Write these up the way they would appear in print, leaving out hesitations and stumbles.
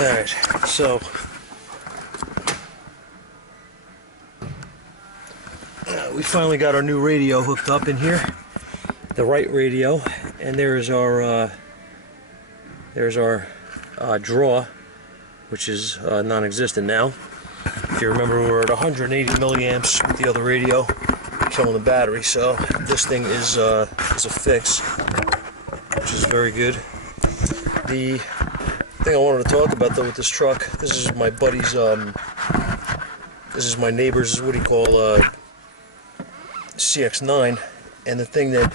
Alright, so we finally got our new radio hooked up in here, the right radio, and there's our draw, which is non-existent now. If you remember, we were at 180 milliamps with the other radio, killing the battery. So this thing is a fix, which is very good. The thing I wanted to talk about though with this truck, this is my buddy's, this is my neighbor's, what do you call, CX9, and the thing that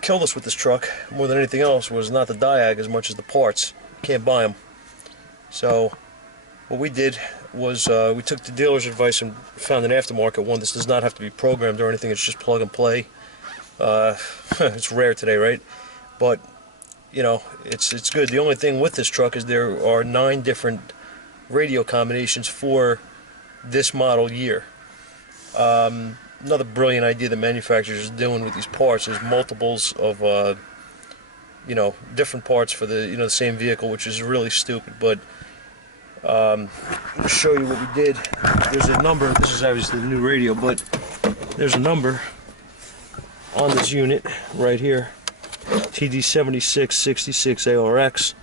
killed us with this truck more than anything else was not the diag as much as the parts. Can't buy them. So what we did was we took the dealer's advice and found an aftermarket one. This does not have to be programmed or anything. It's just plug and play. It's rare today, right? But you know, it's good. The only thing with this truck is there are 9 different radio combinations for this model year. Another brilliant idea the manufacturers are doing with these parts is multiples of you know, different parts for the, you know, the same vehicle, which is really stupid. But I'll show you what we did. There's a number. This is obviously the new radio, but there's a number on this unit right here, TD7666ARX,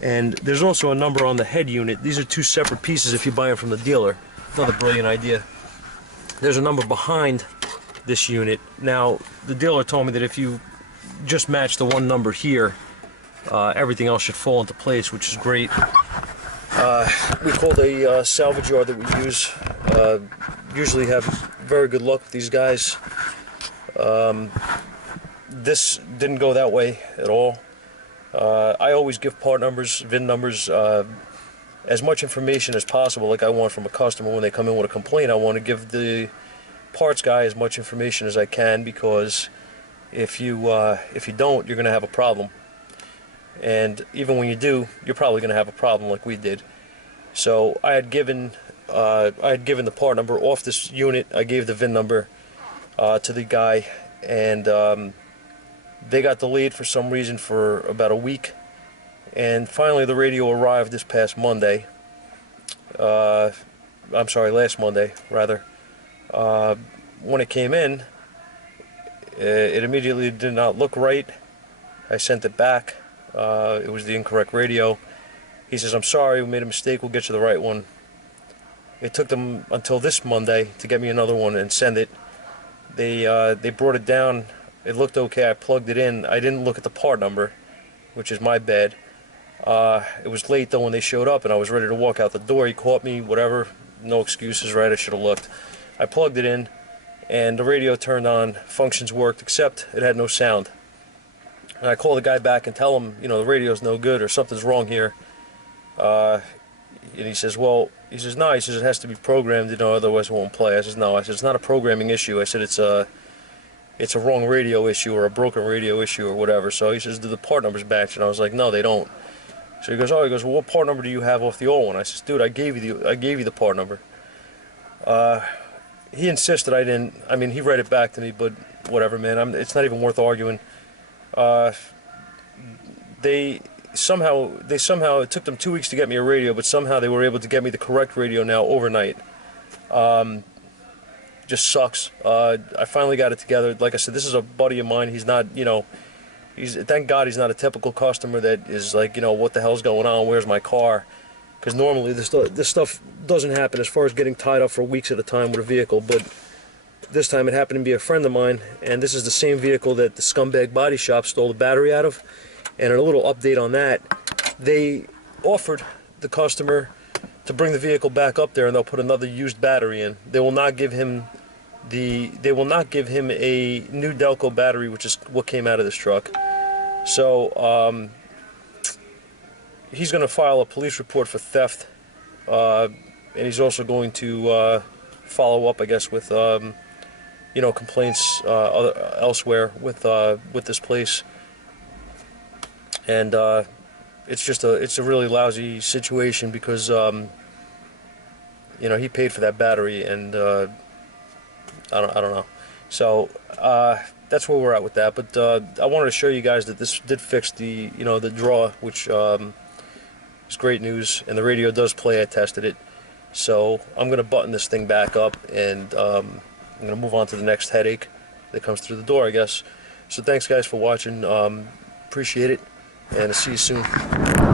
and there's also a number on the head unit. These are 2 separate pieces if you buy them from the dealer. Another brilliant idea. There's a number behind this unit. Now, the dealer told me that if you just match the one number here, everything else should fall into place, which is great. We called a salvage yard that we use. Usually have very good luck with these guys. This didn't go that way at all. I always give part numbers, VIN numbers, as much information as possible, like I want from a customer when they come in with a complaint. I want to give the parts guy as much information as I can, because if you don't, you're going to have a problem. And even when you do, you're probably going to have a problem like we did. So I had given the part number off this unit. I gave the VIN number to the guy, and they got delayed for some reason for about a week. And finally the radio arrived this past Monday. I'm sorry, last Monday, rather. When it came in, it immediately did not look right. I sent it back. It was the incorrect radio. He says, "I'm sorry, we made a mistake, we'll get you the right one." It took them until this Monday to get me another one and send it. They brought it down. It looked okay. I plugged it in. I didn't look at the part number, which is my bad. It was late though when they showed up, and I was ready to walk out the door. He caught me, whatever, no excuses, right? I should have looked. I plugged it in, and the radio turned on, functions worked, except it had no sound. And I call the guy back and tell him, you know, the radio's no good or something's wrong here. And he says, well, he says, no, he says, it has to be programmed, you know, otherwise it won't play. I says, no, I said, it's not a programming issue. I said, it's a wrong radio issue or a broken radio issue or whatever. So he says, do the part numbers match? And I was like, no, they don't. So he goes, oh, he goes, well, what part number do you have off the old one? I says, dude, I gave you the part number. He insisted I didn't. I mean, he read it back to me, but whatever, man. It's not even worth arguing. They somehow, it took them 2 weeks to get me a radio, but somehow they were able to get me the correct radio now overnight. Just sucks. I finally got it together. Like I said, this is a buddy of mine. He's not, you know, thank God he's not a typical customer that is like, you know, what the hell's going on? Where's my car? Because normally this stuff doesn't happen as far as getting tied up for weeks at a time with a vehicle. But this time it happened to be a friend of mine, and this is the same vehicle that the scumbag body shop stole the battery out of. And a little update on that, they offered the customer to bring the vehicle back up there, and they'll put another used battery in. They will not give him a new Delco battery, which is what came out of this truck. So he's going to file a police report for theft, and he's also going to follow up, I guess, with you know, complaints elsewhere with this place. And it's a really lousy situation because you know, he paid for that battery, and I don't know. So that's where we're at with that. But I wanted to show you guys that this did fix the, you know, the draw, which It's great news, and the radio does play. I tested it. So I'm going to button this thing back up, and I'm going to move on to the next headache that comes through the door, I guess. So thanks guys for watching. Appreciate it, and I'll see you soon.